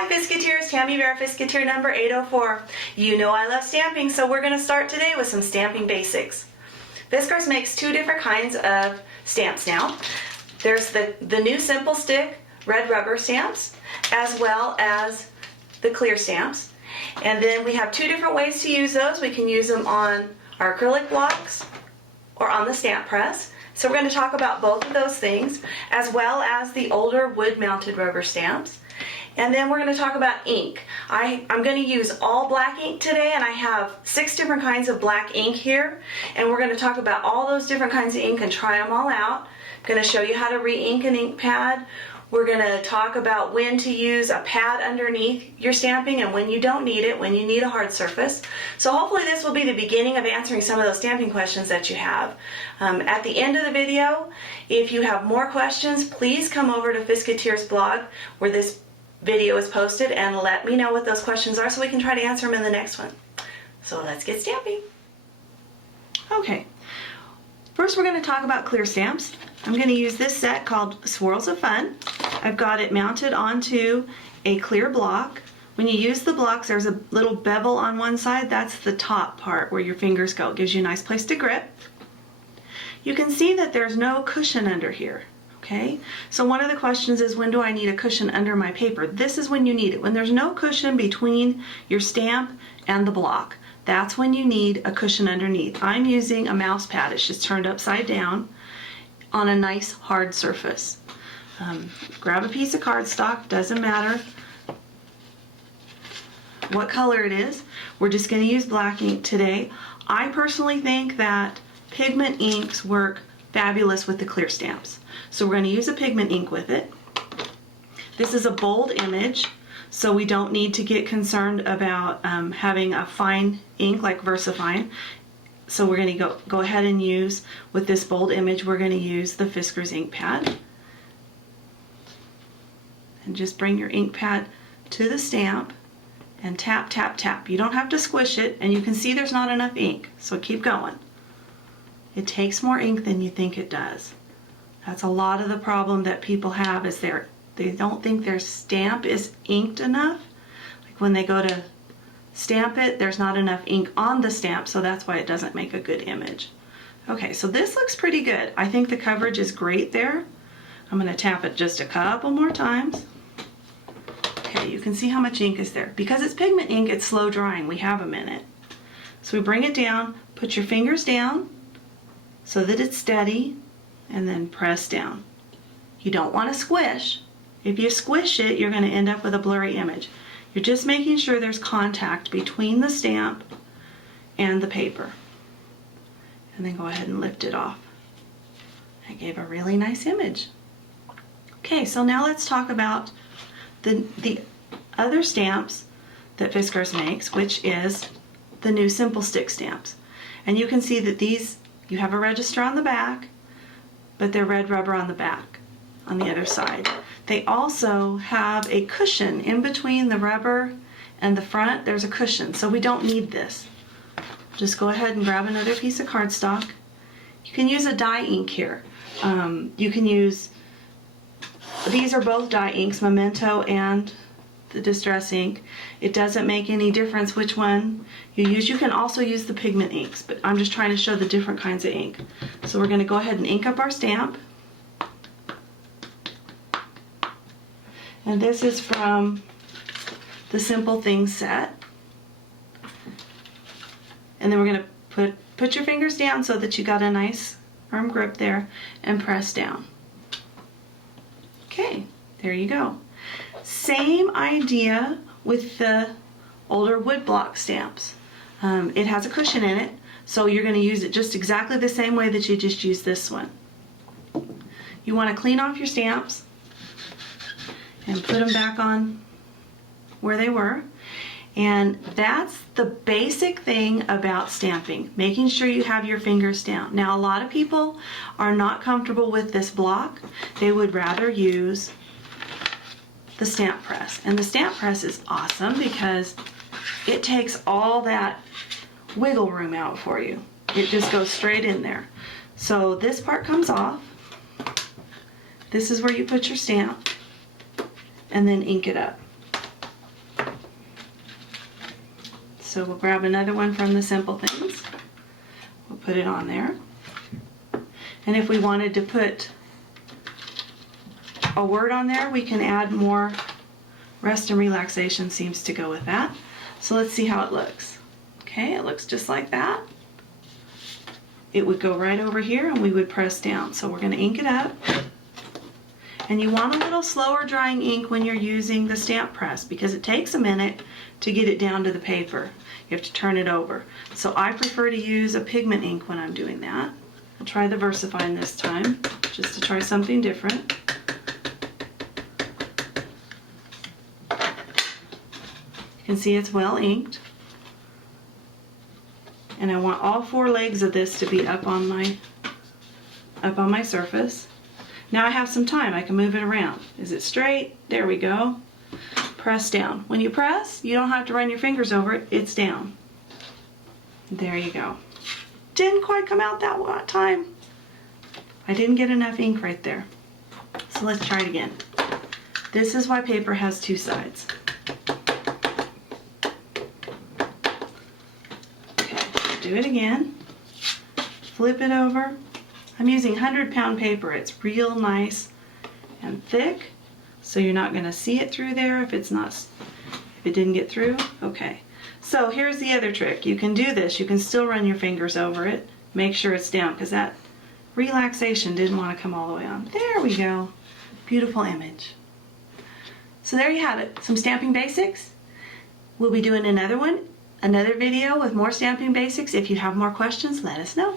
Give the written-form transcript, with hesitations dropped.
Hi Fiskateers, Tami Fiskateer number 804. You know I love stamping, so we're going to start today with some stamping basics. Fiskars makes two different kinds of stamps now. There's the new simple stick red rubber stamps, as well as the clear stamps. And then we have two different ways to use those. We can use them on our acrylic blocks or on the stamp press. So we're going to talk about both of those things, as well as the older wood-mounted rubber stamps. And then we're going to talk about ink. I'm going to use all black ink today, and I have 6 different kinds of black ink here. And we're going to talk about all those different kinds of ink and try them all out. I'm going to show you how to re-ink an ink pad. We're going to talk about when to use a pad underneath your stamping and when you don't need it, when you need a hard surface. So hopefully this will be the beginning of answering some of those stamping questions that you have. At the end of the video, if you have more questions, please come over to Fiskateer's blog where this video is posted and let me know what those questions are so we can try to answer them in the next one. So let's get stamping. Okay, first we're going to talk about clear stamps. I'm going to use this set called Swirls of Fun. I've got it mounted onto a clear block. When you use the blocks, there's a little bevel on one side. That's the top part where your fingers go. It gives you a nice place to grip. You can see that there's no cushion under here. Okay, so one of the questions is, when do I need a cushion under my paper? This is when you need it. When there's no cushion between your stamp and the block, that's when you need a cushion underneath. I'm using a mouse pad. It's just turned upside down on a nice hard surface. Grab a piece of cardstock, doesn't matter what color it is. We're just going to use black ink today. I personally think that pigment inks work fabulous with the clear stamps. So we're going to use a pigment ink with it. This is a bold image, so we don't need to get concerned about having a fine ink like VersaFine. So we're going to go ahead and use, with this bold image, we're going to use the Fiskars ink pad. And just bring your ink pad to the stamp and tap, tap, tap. You don't have to squish it, and you can see there's not enough ink, so keep going. It takes more ink than you think it does. That's a lot of the problem that people have, is they don't think their stamp is inked enough. Like when they go to stamp it, there's not enough ink on the stamp, so that's why it doesn't make a good image. Okay, so this looks pretty good. I think the coverage is great there. I'm going to tap it just a couple more times. Okay, you can see how much ink is there. Because it's pigment ink, it's slow drying. We have a minute. So we bring it down, put your fingers down so that it's steady, and then press down. You don't want to squish. If you squish it, you're going to end up with a blurry image. You're just making sure there's contact between the stamp and the paper. And then go ahead and lift it off. That gave a really nice image. Okay, so now let's talk about the other stamps that Fiskars makes, which is the new simple stick stamps. And you can see that these, you have a register on the back, but they're red rubber on the back, on the other side. They also have a cushion in between the rubber and the front. There's a cushion, so we don't need this. Just go ahead and grab another piece of cardstock. You can use a dye ink here. You can use, these are both dye inks, Memento and the Distress ink. It doesn't make any difference which one you use. You can also use the pigment inks, but I'm just trying to show the different kinds of ink. So we're going to go ahead and ink up our stamp. And this is from the Simple Things set. And then we're going to put your fingers down so that you got a nice firm grip there, and press down. Okay, there you go. Same idea with the older wood block stamps. It has a cushion in it, so you're going to use it just exactly the same way that you just used this one. You want to clean off your stamps and put them back on where they were. And that's the basic thing about stamping, making sure you have your fingers down. Now, a lot of people are not comfortable with this block. They would rather use the stamp press. And the stamp press is awesome because it takes all that wiggle room out for you. It just goes straight in there. So this part comes off. This is where you put your stamp and then ink it up. So we'll grab another one from the Simple Things. We'll put it on there. And if we wanted to put a word on there, we can add more. Rest and relaxation seems to go with that. So let's see how it looks. Okay, it looks just like that. It would go right over here and we would press down. So we're going to ink it up. And you want a little slower drying ink when you're using the stamp press because it takes a minute to get it down to the paper. You have to turn it over. So I prefer to use a pigment ink when I'm doing that. I'll try the VersaFine this time, just to try something different. You can see it's well inked. And I want all 4 legs of this to be up on my surface. Now I have some time, I can move it around. Is it straight? There we go. Press down. When you press, you don't have to run your fingers over it, it's down. There you go. Didn't quite come out that time. I didn't get enough ink right there. So let's try it again. This is why paper has 2 sides. Okay, do it again. Flip it over. I'm using 100-pound paper. It's real nice and thick, so you're not going to see it through there if it didn't get through. Okay. So here's the other trick. You can do this. You can still run your fingers over it. Make sure it's down because that relaxation didn't want to come all the way on. There we go. Beautiful image. So there you have it. Some stamping basics. We'll be doing another video with more stamping basics. If you have more questions, let us know.